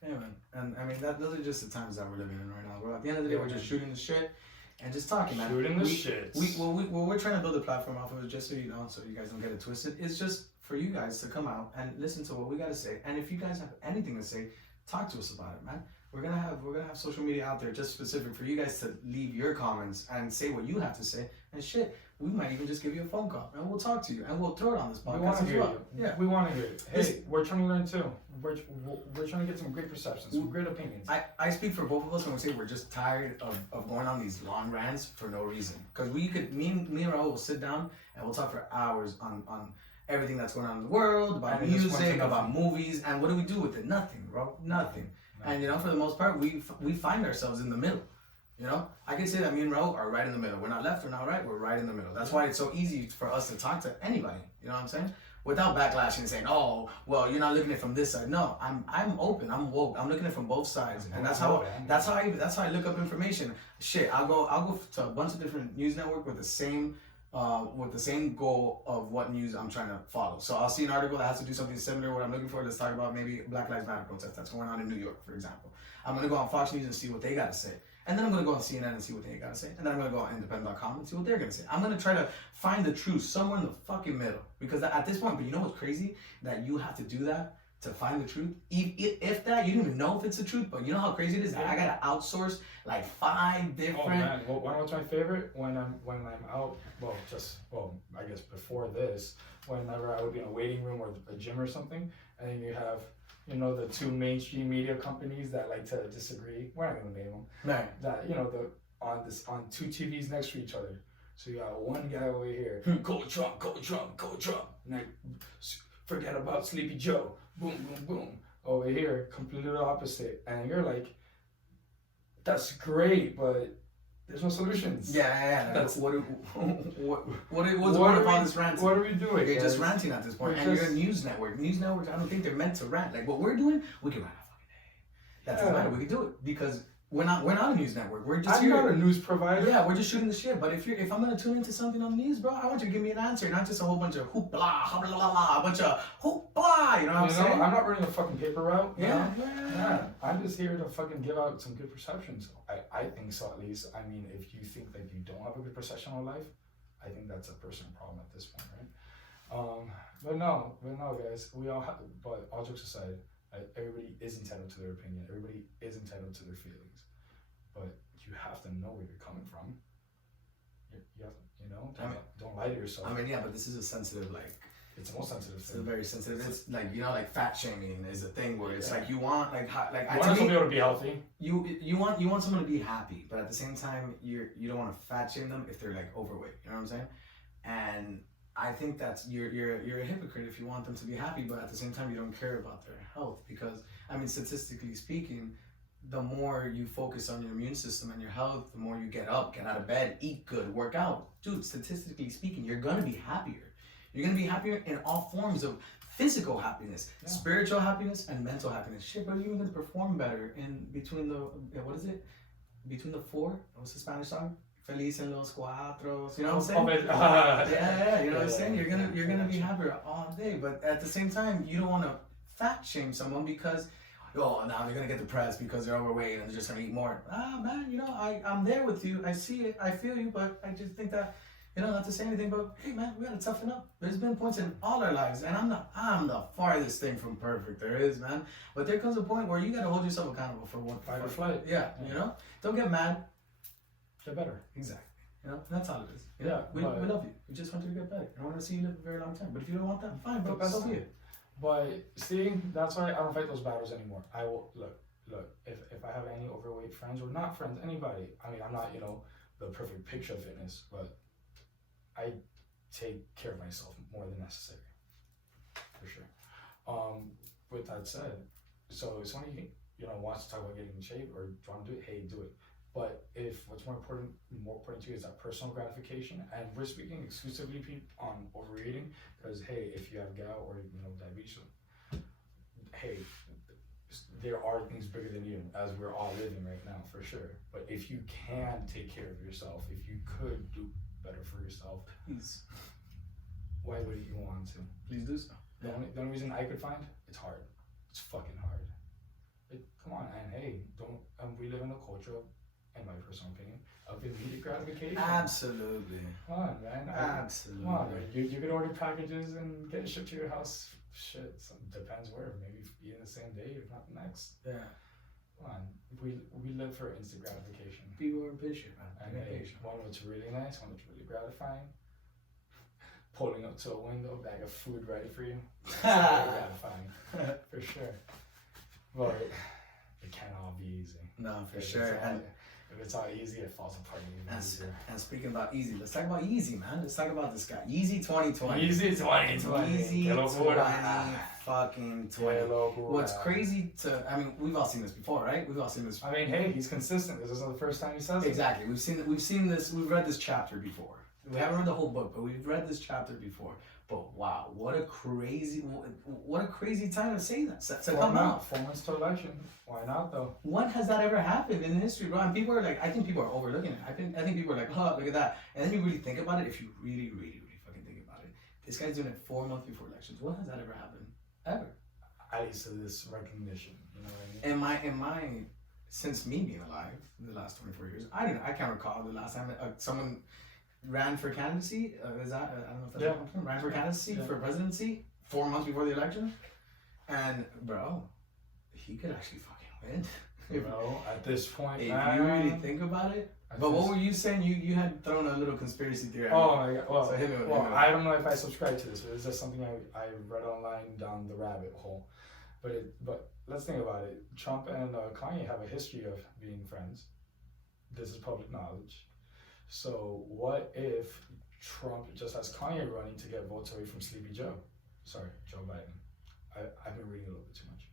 Yeah, man. And I mean, those are just the times that we're living in right now. Well, at the end of the day, we're just shooting the shit and just talking, man. Shooting the shit. What we're trying to build a platform off of, just so you know, so you guys don't get it twisted, it's just for you guys to come out and listen to what we got to say. And if you guys have anything to say, talk to us about it, man. We're gonna have social media out there just specific for you guys to leave your comments and say what you have to say. And shit, we might even just give you a phone call and we'll talk to you and we'll throw it on this podcast. We want to hear you. Yeah, we want to hear it. Hey, we're trying to learn too. We're trying to get some great perceptions, some great opinions. I speak for both of us when we say we're just tired of going on these long rants for no reason. Because me and Raul will sit down and we'll talk for hours on everything that's going on in the world, about music, about movies, and what do we do with it? Nothing, bro. Nothing. And you know, for the most part, we find ourselves in the middle. You know, I can say that me and Raul are right in the middle. We're not left, we're not right, we're right in the middle. That's why it's so easy for us to talk to anybody. You know what I'm saying? Without backlashing and saying, "Oh, well, you're not looking at it from this side." No, I'm open. I'm woke. I'm looking at it from both sides, and that's how I look up information. Shit, I'll go to a bunch of different news networks with the same goal of what news I'm trying to follow. So I'll see an article that has to do something similar to what I'm looking for. Let's talk about maybe Black Lives Matter protest that's going on in New York, for example. I'm going to go on Fox News and see what they got to say. And then I'm going to go on CNN and see what they got to say. And then I'm going to go on independent.com and see what they're going to say. I'm going to try to find the truth somewhere in the fucking middle. Because at this point, but you know what's crazy? That you have to do that to find the truth. If that, you don't even know if it's the truth, but you know how crazy it is? I got to outsource like 5 different... Oh man, well, what's my favorite? When I'm out, I guess before this, whenever I would be in a waiting room or a gym or something, and then you have, you know, the 2 mainstream media companies that like to disagree. We're not gonna name them. Right. That, you know, on 2 TVs next to each other. So you got one guy over here, go Trump, go Trump, go Trump. And like, forget about Sleepy Joe. Boom, boom, boom. Over here, completely opposite. And you're like, that's great, but there's no solutions. Yeah. That's what's the point of all this ranting? What are we doing? You're just ranting at this point. And you're a news network. News networks, I don't think they're meant to rant. Like what we're doing, we can rant a fucking day. That doesn't matter. We can do it because we're not a news network. We're just I'm not a news provider. Yeah, we're just shooting the shit. But if I'm gonna tune into something on the news, bro, I want you to give me an answer, not just a whole bunch of hoopla, blah, blah, blah, a bunch of hoopla. You know what I'm saying? I'm not running a fucking paper route. Yeah. I'm just here to fucking give out some good perceptions. I think so, at least. I mean, if you think that you don't have a good perception of life, I think that's a personal problem at this point, right? But no, guys, we all have. But all jokes aside, everybody is entitled to their opinion. Everybody is entitled to their feelings. But you have to know where you're coming from. You have to, you know, don't lie to yourself. I mean, yeah, but this is a sensitive, like, it's the most sensitive thing. It's a very sensitive. It's like, you know, like fat shaming is a thing where it's like you want you want somebody to be healthy. You want someone to be happy, but at the same time you don't want to fat shame them if they're like overweight. You know what I'm saying? And I think that's you're a hypocrite if you want them to be happy, but at the same time you don't care about their health, because I mean, statistically speaking, the more you focus on your immune system and your health, the more you get up, get out of bed, eat good, work out. Dude, statistically speaking, you're gonna be happier. You're gonna be happier in all forms of physical happiness, spiritual happiness, and mental happiness. Shit, bro, you're even gonna perform better in between the, what is it? Between the 4, what's the Spanish song? Feliz en los cuatros, you know what I'm saying? Yeah, you know what I'm saying? You're gonna be happier all day, but at the same time, you don't wanna fat shame someone because, oh, now they're gonna get depressed because they're overweight and they're just gonna eat more. Man, you know, I'm there with you. I see it. I feel you. But I just think that, you know, not to say anything, but hey, man, we gotta toughen up. There's been points in all our lives, and I'm the farthest thing from perfect there is, man. But there comes a point where you gotta hold yourself accountable for what fight or flight. Yeah, you know, don't get mad. Get better. Exactly. You know, that's all it is. You Yeah, know? We love you. We just want you to get better. I want to see you live a very long time. But if you don't want that, fine, bro. So be it. But see, that's why I don't fight those battles anymore. I will look. If I have any overweight friends or not friends, anybody. I mean, I'm not the perfect picture of fitness, but I take care of myself more than necessary, for sure. With that said, so if somebody wants to talk about getting in shape or want to do it, hey, do it. But if what's more important to you is that personal gratification, and we're speaking exclusively on overeating, because hey, if you have gout or diabetes, hey, there are things bigger than you, as we're all living right now, for sure. But if you can take care of yourself, if you could do better for yourself, Please. Why wouldn't you want to? Please do so. The only reason I could find, it's hard. It's fucking hard. Come on, and hey, we live in a culture of, in my personal opinion, of immediate gratification. Absolutely. Come on, man. Absolutely. Come on, man. You could order packages and get it shipped to your house. Shit, depends where. Maybe even the same day, if not the next. Yeah. Come on. We live for instant gratification. People are patient, man. And hey, one that's really nice, one that's really gratifying. Pulling up to a window, bag of food ready for you. It's very gratifying. For sure. But it can't all be easy. No, for sure. If it's all easy, it falls apart even easier. And speaking about easy, let's talk about Yeezy, man. Let's talk about this guy. Yeezy 2020. Yeezy 2020. Yeezy 20 fucking 20. What's crazy we've all seen this before, right? We've all seen this. I mean, hey, he's consistent. This isn't the first time he says it. Exactly. We've seen this, we've read this chapter before. We haven't read the whole book, but we've read this chapter before. But wow, what a crazy time to say that, to come out. 4 months to election. Why not though? When has that ever happened in history, bro? And people are like, I think people are overlooking it. I think people are like, oh, look at that. And then you really think about it. If you really, really, really fucking think about it, this guy's doing it 4 months before elections. When has that ever happened? Ever? At least to this recognition. You know what I mean? In my since me being alive in the last 24 years, I can't recall the last time someone ran for candidacy. I don't know if that's ran for candidacy for presidency 4 months before the election, and bro, he could actually fucking win. At this point, if you really think about it. But what were you saying? You had thrown a little conspiracy theory. Oh my god! Well, so hit me with I don't know if I subscribe to this, but it's just something I read online down the rabbit hole. But let's think about it. Trump and Kanye have a history of being friends. This is public knowledge. So what if Trump just has Kanye running to get votes away from Sleepy Joe? Sorry, Joe Biden. I've been reading a little bit too much.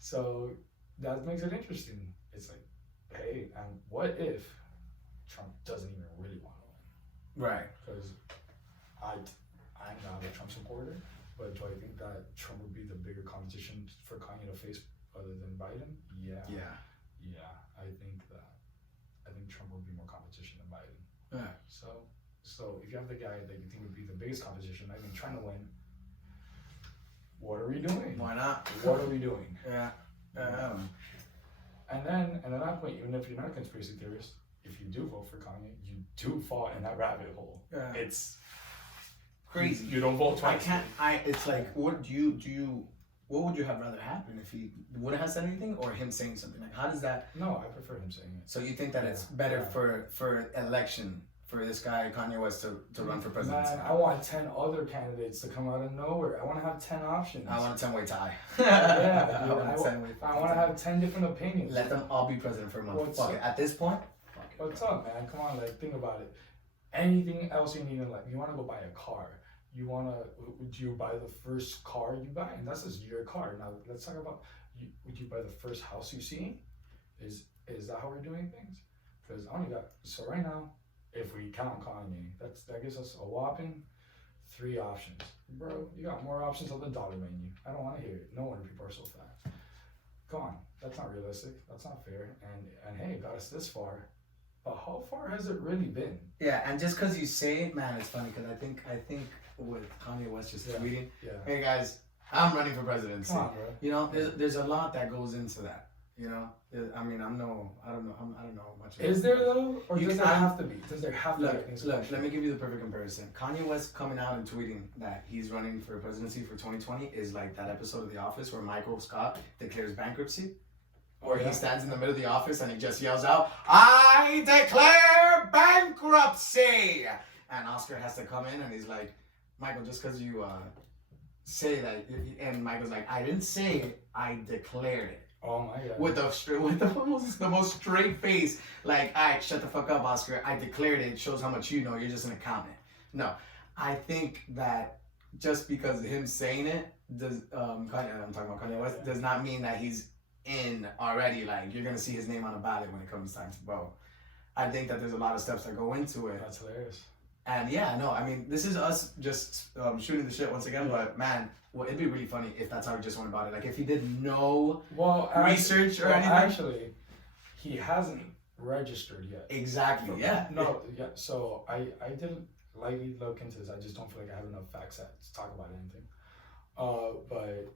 So that makes it interesting. It's like, hey, and what if Trump doesn't even really want to win? Right. Because I'm not a Trump supporter, but do I think that Trump would be the bigger competition for Kanye to face other than Biden? Yeah. I think Trump would be more competition than Biden. Yeah. So if you have the guy that you think would be the biggest competition, I mean, trying to win, what are we doing? Why not? What are we doing? Yeah. And then at that point, even if you're not a conspiracy theorist, if you do vote for Kanye, you do fall in that rabbit hole. Yeah. It's crazy. You don't vote twice. It's like, what would you have rather happen if he wouldn't have said anything or him saying something? Like, how does that? No, I prefer him saying it. So you think that it's better for election for this guy Kanye West to run for president? Man, I want 10 other candidates to come out of nowhere. I want to have 10 options. I want a 10-way tie. Yeah, dude, I want to have 10 different opinions. Let them all be president for a month. Fuck it. At this point, fuck it. What's up, man? Come on, like, think about it. Anything else you need in life? You want to go buy a car. Do you buy the first car you buy? And that's just your car. Now, let's talk about, would you buy the first house you see? Is that how we're doing things? Because so right now, if we count Kanye, that gives us a whopping 3 options. Bro, you got more options on the dollar menu. I don't want to hear it. No wonder people are so fat. Come on, that's not realistic. That's not fair. And hey, it got us this far. But how far has it really been? Yeah, and just because you say it, man, it's funny because I think with Kanye West just tweeting, hey guys, I'm running for presidency. Come on, bro. You know, there's a lot that goes into that. You know, I mean, I don't know much. Is there though, or does there have to be? Does there have to be? Look, let me give you the perfect comparison. Kanye West coming out and tweeting that he's running for presidency for 2020 is like that episode of The Office where Michael Scott declares bankruptcy. where he stands in the middle of the office and he just yells out, "I declare bankruptcy!" And Oscar has to come in and he's like, "Michael, just because you say that," and Michael's like, "I didn't say it, I declared it." Oh my god. With the most straight face, like, "All right, shut the fuck up, Oscar. I declared it. It shows how much you know. You're just an accountant." No, I think that just because of him saying it does, I'm talking about Kanye West, does not mean that he's in already. Like, you're gonna see his name on a ballot when it comes time to vote. I think that there's a lot of steps that go into it. That's hilarious. And yeah, no, I mean, this is us just shooting the shit once again, but man, well, it'd be really funny if that's how he just went about it. Like, if he did no research or anything. Actually, he hasn't registered yet. Exactly, yeah. No, yeah, so I did lightly look into this. I just don't feel like I have enough facts to talk about anything. But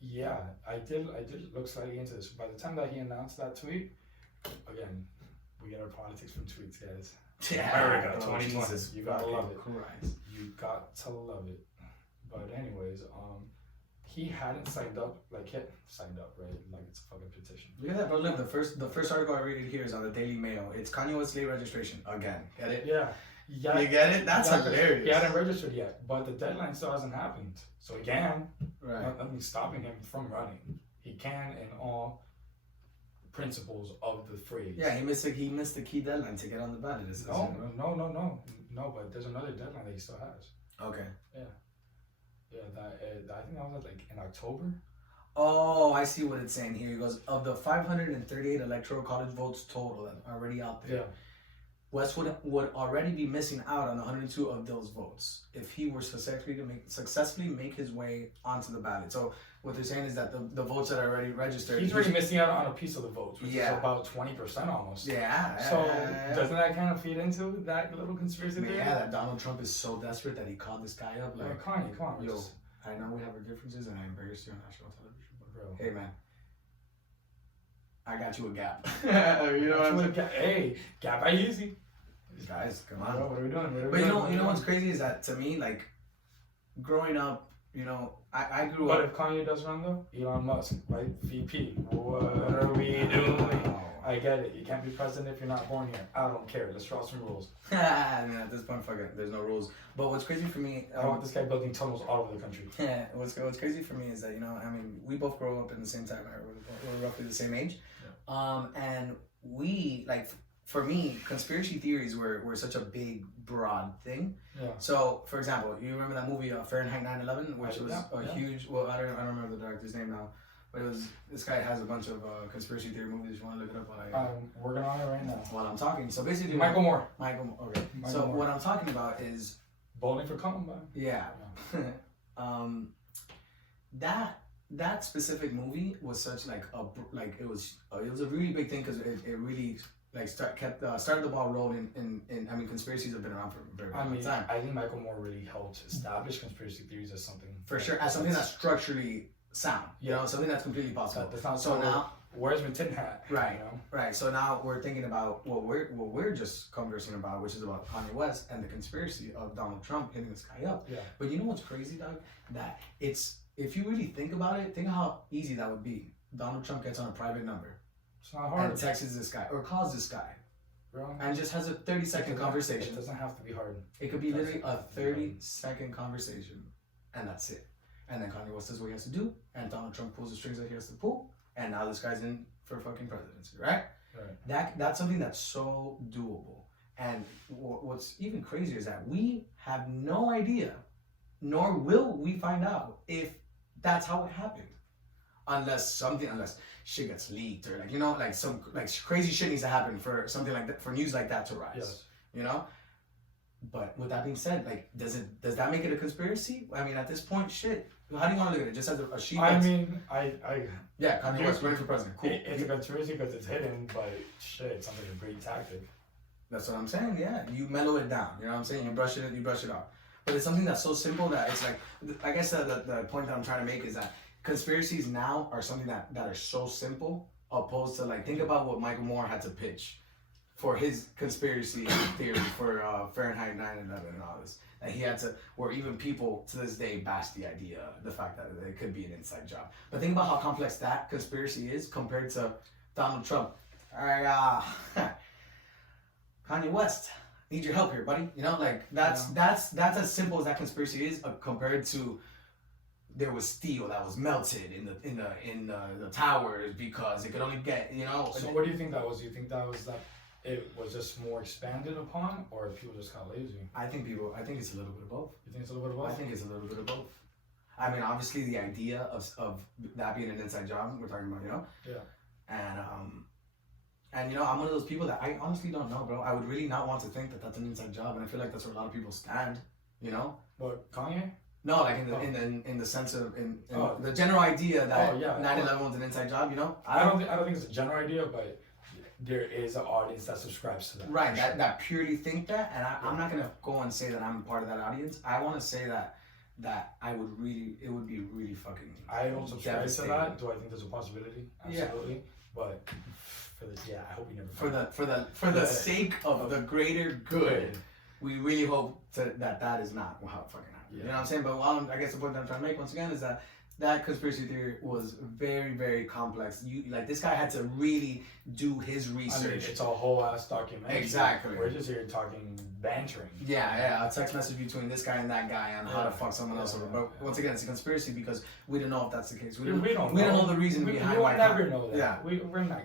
yeah, I did look slightly into this. By the time that he announced that tweet, again, we get our politics from tweets, guys. Yeah, America, 2020. You gotta love it. Christ. You got to love it. But anyways, he hadn't signed up, right? Like it's a fucking petition. Look at that, but look, the first article I read here is on the Daily Mail. It's Kanye West late registration again. Get it? Yeah. You get it? That's hilarious. He hadn't registered yet, but the deadline still hasn't happened. So he can. Right. Nothing's stopping him from running. He can in all principles of the phrase. Yeah, he missed the key deadline to get on the ballot. No, but there's another deadline that he still has. Okay. Yeah, I think that was like in October. Oh, I see what it's saying here. He goes, of the 538 electoral college votes total that are already out there, West would already be missing out on 102 of those votes if he were successfully make his way onto the ballot. So what they're saying is that the votes that are already registered, he's already missing out on a piece of the votes, which is about 20% almost. Yeah. So doesn't that kind of feed into that little conspiracy theory? Yeah, that Donald Trump is so desperate that he called this guy up like, Kanye, come on, yo, I know we have our differences and I embarrassed you on national television, but bro, hey man, I got you a gap. You know what I'm saying? Hey, gap I easy. Guys, come on. What are we doing? But you know what's crazy is that to me, like, growing up, you know, I grew up. But if Kanye does run though, Elon Musk, right? VP. What are we doing? I get it. You can't be president if you're not born here. I don't care. Let's draw some rules. I mean, at this point, fuck it. There's no rules. But what's crazy for me, I want this guy building tunnels all over the country. Yeah. What's crazy for me is that, you know, I mean, we both grow up in the same time. We're roughly the same age. Yeah. And we like. For me, conspiracy theories were such a big, broad thing. Yeah. So, for example, you remember that movie Fahrenheit 9/11, which was a huge. Well, I don't remember the director's name now, but it was this guy has a bunch of conspiracy theory movies. You want to look it up while I'm working on it right now. While I'm talking, so basically, Michael Moore. Okay. So what I'm talking about is Bowling for Columbine. Yeah. That specific movie was such it was a really big thing because it really. Like started the ball rolling in I mean, conspiracies have been around for a very long time. I think Michael Moore really helped establish conspiracy theories as something as something that's structurally sound, you know, something that's completely possible. That's not so now where's my tin hat? Right, you know? Right. So now we're thinking about what we're just conversing about, which is about Kanye West and the conspiracy of Donald Trump hitting this guy up. Yeah. But you know what's crazy, Doug? That it's, if you really think about it, think of how easy that would be. Donald Trump gets on a private number. It's not hard. And texts this guy or calls this guy. Bro. And just has a 30-second conversation. It doesn't have to be hard. It could be literally a 30-second conversation, and that's it. And then Kanye West does what he has to do, and Donald Trump pulls the strings that he has to pull, and now this guy's in for fucking presidency, right? That's something that's so doable. And what's even crazier is that we have no idea, nor will we find out if that's how it happened. Unless shit gets leaked or some crazy shit needs to happen for something like that, for news like that to rise. Yes. You know? But with that being said, does that make it a conspiracy? I mean, at this point, shit. How do you want to look at it? Just as a sheet? Yeah, Kanye West running for president. Cool. It's a conspiracy because it's hidden, but shit, it sounds like a great tactic. That's what I'm saying. Yeah, you mellow it down. You know what I'm saying? You brush it off. But it's something that's so simple that it's like I guess the point that I'm trying to make is that conspiracies now are something that are so simple, opposed to think about what Michael Moore had to pitch for his conspiracy theory for Fahrenheit 9/11 and all this. That he had to, where even people to this day bash the idea, the fact that it could be an inside job. But think about how complex that conspiracy is compared to Donald Trump. All right, Kanye West, need your help here, buddy. You know, like that's as simple as that conspiracy is compared to there was steel that was melted in the towers because it could only get, you know. So what do you think that was? Do you think that was that it was just more expanded upon, or people just got lazy? I think it's a little bit of both. You think it's a little bit of both? I think it's a little bit of both. I mean, obviously the idea of that being an inside job we're talking about, you know. Yeah. And you know, I'm one of those people that I honestly don't know, bro. I would really not want to think that that's an inside job, and I feel like that's where a lot of people stand, you know. But Kanye? No, like in the sense of the general idea that 9/11 was an inside job, you know. I don't think it's a general idea, but there is an audience that subscribes to that. Right, that purely think that, and I'm not gonna go and say that I'm part of that audience. I want to say that it would be really fucking. I don't subscribe to that. Do I think there's a possibility? Absolutely. Yeah. But I hope you never. For the sake of the greater good, we really hope that is not how it fucking happens. Yeah. You know what I'm saying? But I guess the point that I'm trying to make once again is that conspiracy theory was very, very complex. This guy had to really do his research. I mean, it's a whole ass documentary. Exactly. We're just here talking bantering. Yeah, a text message between this guy and that guy on how to fuck someone else over. But once again, it's a conspiracy because we don't know if that's the case. We don't know the reason behind why. We never know that. Yeah. We're not.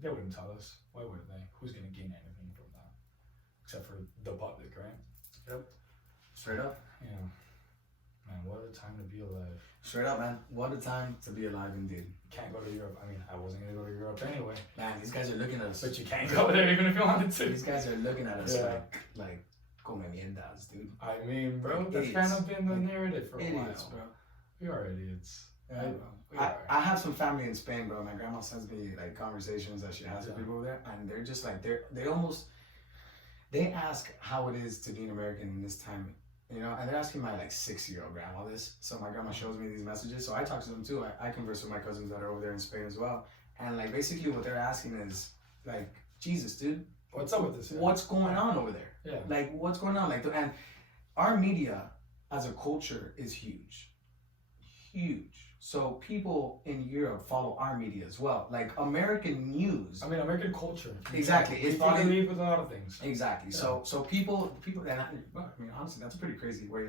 They wouldn't tell us. Why would they? Who's gonna gain anything from that? Except for the public, right? Yep. Straight up. Yeah. Man, what a time to be alive. Straight up, man. What a time to be alive indeed. Can't go to Europe. I mean, I wasn't going to go to Europe anyway. Man, these guys are looking at us. But you can't go there even if you wanted to. These guys are looking at us like come mierdas, dude. I mean, bro, that's kind of been the narrative for a while. Bro. We are idiots. I have some family in Spain, bro. My grandma sends me like conversations that she has with people over there, and they're just like they ask how it is to be an American in this time. You know, and they're asking my 6-year-old grandma this. So my grandma shows me these messages. So I talk to them too. I converse with my cousins that are over there in Spain as well. And basically what they're asking is Jesus, dude, what's up with this? Yeah. What's going on over there? Yeah. What's going on? And our media as a culture is huge. So people in Europe follow our media as well. American news. I mean, American culture. Exactly. It's probably lead with a lot of things. Exactly. Yeah. So people, and I mean, honestly, that's a pretty crazy way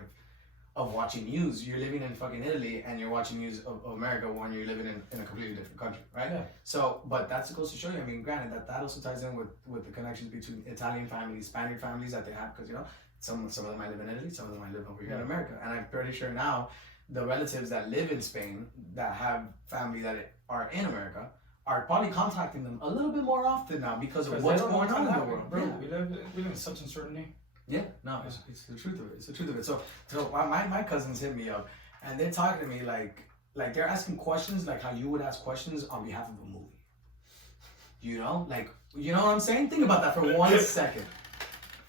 of watching news. You're living in fucking Italy and you're watching news of America when you're living in a completely different country, right? Yeah. So, but that goes to show you, I mean, granted, that also ties in with the connections between Italian families, Spaniard families that they have, because, you know, some of them might live in Italy, some of them might live over here in America. And I'm pretty sure now, the relatives that live in Spain that have family that are in America are probably contacting them a little bit more often now because of what's going on in the world. Bro, we live in such uncertainty. Yeah, no, it's the truth of it. It's the truth of it. So my cousins hit me up and they're talking to me like they're asking questions like how you would ask questions on behalf of a movie. You know, you know what I'm saying? Think about that for 1 second.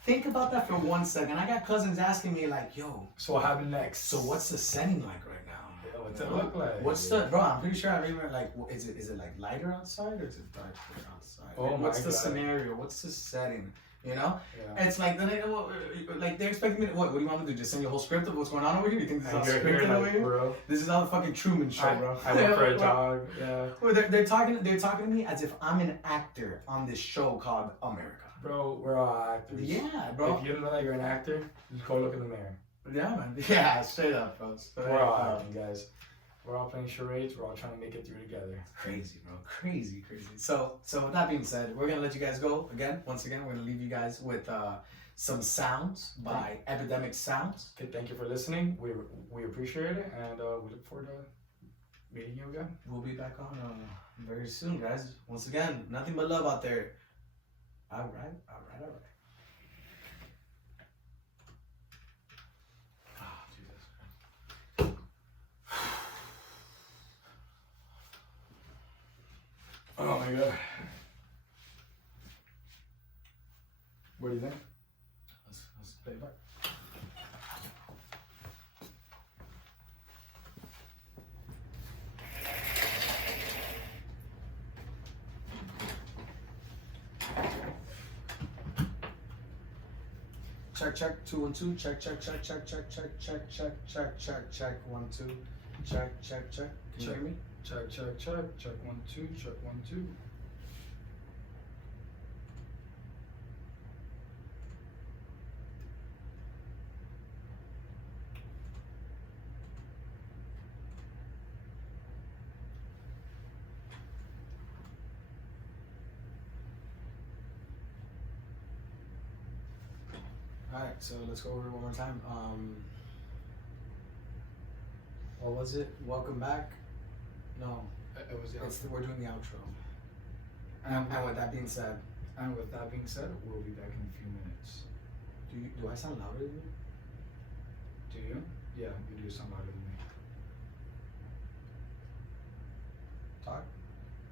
Think about that for 1 second. I got cousins asking me yo. So what happened next? So what's the setting like right now? Yeah, what's it look like? What's bro? I'm pretty sure I remember is it lighter outside or is it darker outside? Oh my What's the scenario? What's the setting? You know? Yeah. It's they're expecting me to, what do you want to do? Just send you a whole script of what's going on over here? You think this is all scripted over here? Bro. This is all the fucking Truman Show, bro. I work for a dog. Yeah. Well, they're talking to me as if I'm an actor on this show called America. Bro, we're all actors. Yeah, bro. If you don't know that you're an actor, just go look in the mirror. Yeah, man. Yeah, straight up, folks. We're all acting, guys. We're all playing charades. We're all trying to make it through together. Crazy, bro. Crazy. So with that being said, we're gonna let you guys go again. Once again, we're gonna leave you guys with some sounds by Epidemic Sounds. Okay, thank you for listening. We appreciate it, and we look forward to meeting you again. We'll be back on very soon, guys. Once again, nothing but love out there. All right. Oh, Jesus. Oh my God. What do you think? Let's play it back. Check 2 1 2. Check 1 2. Check. Can you hear me? Check 1 2. Check 1 2. Alright, so let's go over it one more time. What was it? Welcome back? No. It was the outro. We're doing the outro. And with that being said, we'll be back in a few minutes. do I sound louder than you? Do you? Yeah, you do sound louder than me. Talk.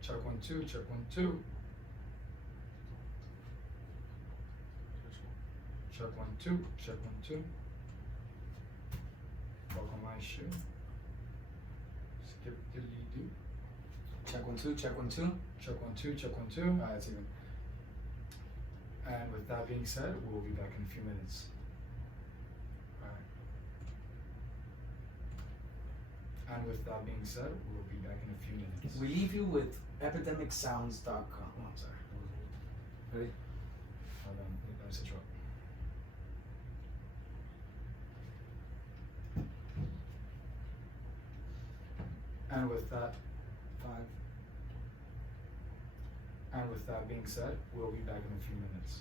Check 1 2, check 1 2. Check 1 2, check 1 2. Welcome my shoe. Skip diddly do. Check 1 2, check 1 2. Check 1 2, check 1 2. Alright, that's even. And with that being said, we'll be back in a few minutes. Alright. And with that being said, we'll be back in a few minutes. We leave you with epidemicsounds.com. Oh, I'm sorry. Ready? Hold on, let me set you up. And with that, 5. and with that being said, we'll be back in a few minutes.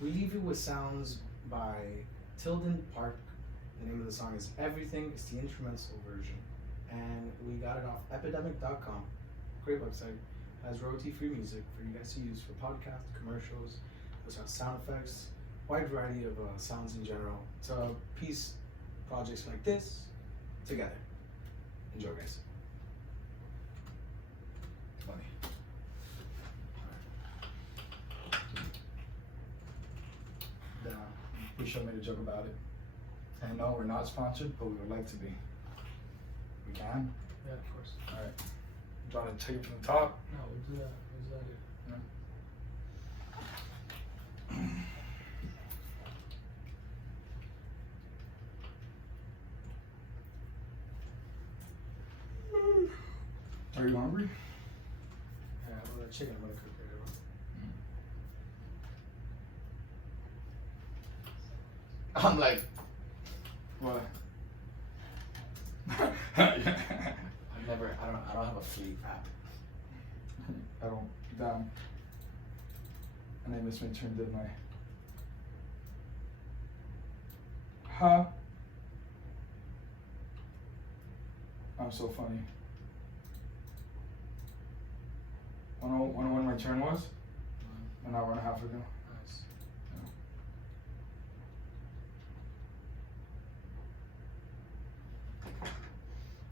We leave you with sounds by Tilden Park. The name of the song is Everything. It's the instrumental version. And we got it off epidemic.com. Great website. Has royalty-free music for you guys to use for podcasts, commercials. Also has sound effects, wide variety of sounds in general. To piece projects like this together. Enjoy, guys. Funny. Yeah, we should have made a joke about it. And no, we're not sponsored, but we would like to be. We can? Yeah, of course. Alright. Do you want to take it from the top? No, we'll do that. We'll do that here. Are you hungry? Yeah, well, the chicken I'm gonna cook later on. I'm like, What? I don't have a fleet app. I don't. Damn. And I missed my turn, didn't I? Huh? I'm so funny. Wanna know when my turn was? An hour and a half ago. Nice.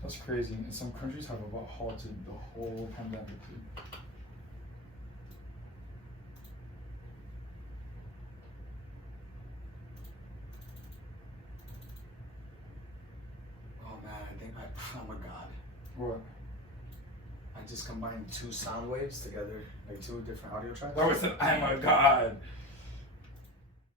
That's crazy. And some countries have about halted the whole pandemic, dude. Oh man, I think oh my god. What? I just combined 2 sound waves together, like 2 different audio tracks. That was an, oh my god.